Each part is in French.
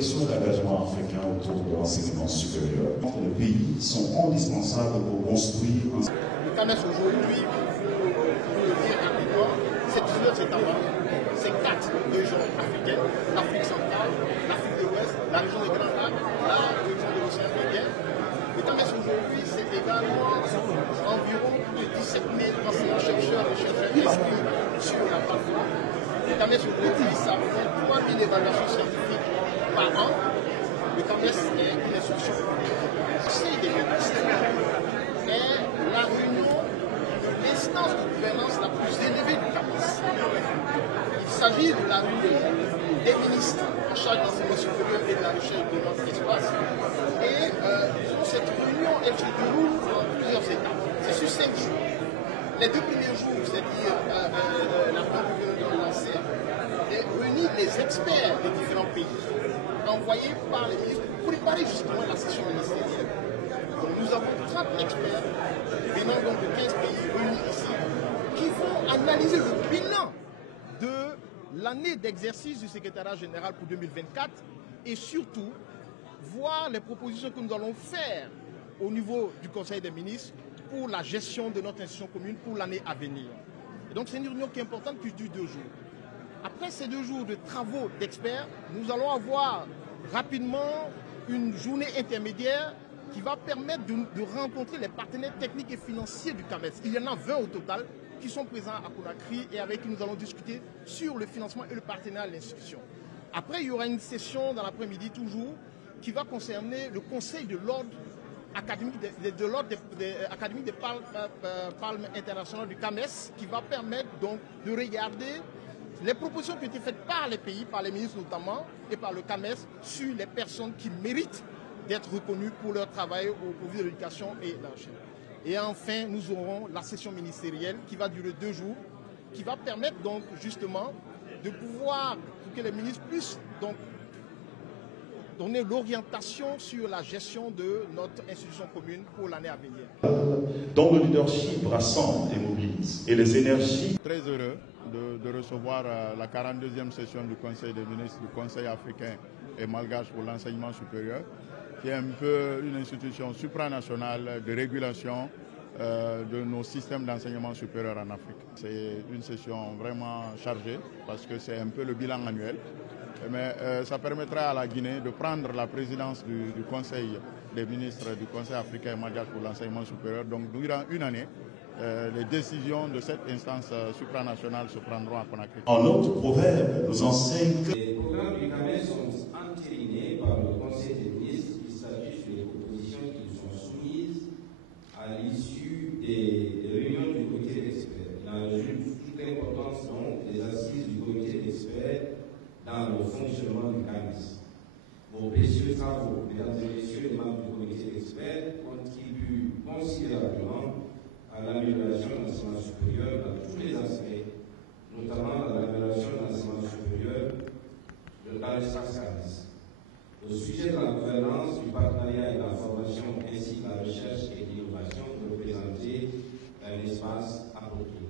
projection d'engagement africain autour de l'enseignement supérieur. Les pays sont indispensables pour construire un... Le CAMES aujourd'hui, pour le dire rapidement, c'est 19 États membres, c'est 4 régions africaines, l'Afrique centrale, l'Afrique de l'Ouest, la région des Grands Lacs, la région de l'océan Indien. Le CAMES aujourd'hui, c'est également environ plus de 17 000 enseignants-chercheurs et chercheurs inscrits sur la plateforme. Le CAMES aujourd'hui, ça fait 3 000 évaluations scientifiques par an. Le CAMES est une institution conseil des ministres est la réunion de l'instance de gouvernance la plus élevée du CAMES. Il s'agit de la réunion des ministres en charge de l'enseignement supérieur et de la recherche de notre espace. Et cette réunion, elle se déroule en plusieurs étapes. C'est sur 5 jours. Les 2 premiers jours, c'est-à-dire la première réunion lancée, réunit les experts des différents pays, envoyés par les ministres pour préparer justement la session ministérielle. Donc, nous avons 30 experts venant donc de 15 pays réunis ici qui vont analyser le bilan de l'année d'exercice du secrétariat général pour 2024 et surtout voir les propositions que nous allons faire au niveau du Conseil des ministres pour la gestion de notre institution commune pour l'année à venir. Et donc c'est une réunion qui est importante qui dure 2 jours. Après ces 2 jours de travaux d'experts, nous allons avoir rapidement une journée intermédiaire qui va permettre de rencontrer les partenaires techniques et financiers du CAMES. Il y en a 20 au total qui sont présents à Conakry et avec qui nous allons discuter sur le financement et le partenariat de l'institution. Après, il y aura une session dans l'après-midi toujours qui va concerner le conseil de l'ordre académique des palmes internationales du CAMES qui va permettre donc de regarder les propositions qui ont été faites par les pays, par les ministres notamment, et par le CAMES sur les personnes qui méritent d'être reconnues pour leur travail au profit de l'éducation et de la recherche. Et enfin, nous aurons la session ministérielle qui va durer 2 jours, qui va permettre donc justement de pouvoir, pour que les ministres puissent donc donner l'orientation sur la gestion de notre institution commune pour l'année à venir. Dont le leadership rassemble et mobilise, et les énergies... Très heureux de recevoir la 42e session du Conseil des ministres du Conseil africain et malgache pour l'enseignement supérieur, qui est un peu une institution supranationale de régulation de nos systèmes d'enseignement supérieur en Afrique. C'est une session vraiment chargée parce que c'est un peu le bilan annuel. Mais ça permettra à la Guinée de prendre la présidence du Conseil des ministres du Conseil africain et malgache pour l'enseignement supérieur. Donc durant une année, les décisions de cette instance supranationale se prendront à Conakry. En autre proverbe nous enseigne que... Les programmes du CAMES sont entérinés par le Conseil des ministres qui s'agit sur les propositions qui nous sont soumises à l'issue des réunions du comité d'experts. Il en résulte toute l'importance donc des assises du comité d'experts dans le fonctionnement du CAMES. Vos précieux travaux, mesdames et messieurs les membres du comité d'experts, contribuent considérablement à l'amélioration de l'enseignement supérieur dans tous les aspects, notamment à l'amélioration de l'enseignement supérieur dans l'espace CAMES. Au sujet de la gouvernance, du partenariat et de la formation, ainsi que la recherche et l'innovation, de représenter un espace approprié.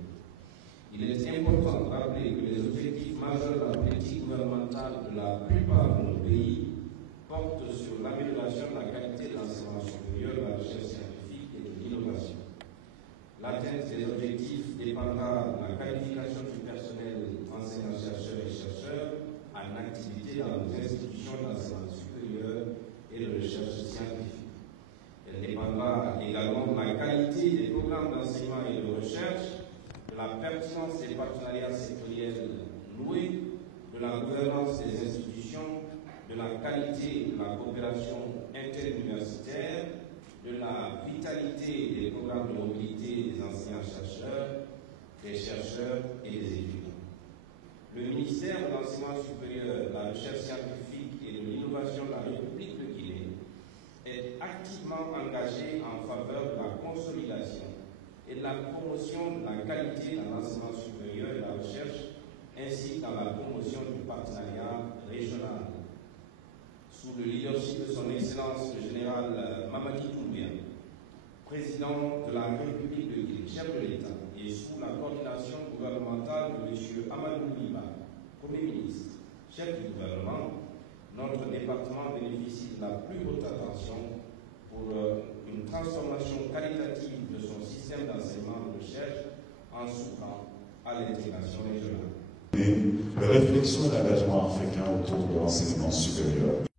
Il est important de rappeler que les objectifs majeurs de la politique gouvernementale de la plupart de nos pays portent sur l'amélioration de la qualité de l'enseignement supérieur, de la recherche scientifique et de l'innovation. L'atteinte des objectifs dépendra de la qualification du personnel enseignant-chercheurs et chercheurs en activité dans nos institutions d'enseignement supérieur et de recherche scientifique. Elle dépendra également de la qualité des programmes d'enseignement et de recherche, de la pertinence des partenariats sectoriels noués, de la gouvernance des institutions, de la qualité de la coopération interuniversitaire, de la vitalité des programmes de mobilité des enseignants-chercheurs, des chercheurs et des étudiants. Le ministère de l'Enseignement supérieur, de la recherche scientifique et de l'innovation de la République de Guinée est activement engagé en faveur de la consolidation et de la promotion de la qualité dans l'enseignement supérieur et de la recherche, ainsi que dans la promotion du partenariat régional. Sous le leadership de son Excellence le général Mamadi Doumbouya, président de la République de Guinée, chef de l'État, et sous la coordination gouvernementale de M. Amadou Liba, Premier ministre, chef du gouvernement, notre département bénéficie de la plus haute attention pour une transformation qualitative de son système d'enseignement et de recherche en s'ouvrant à l'intégration régionale. Réflexion d'engagement africain autour de l'enseignement supérieur.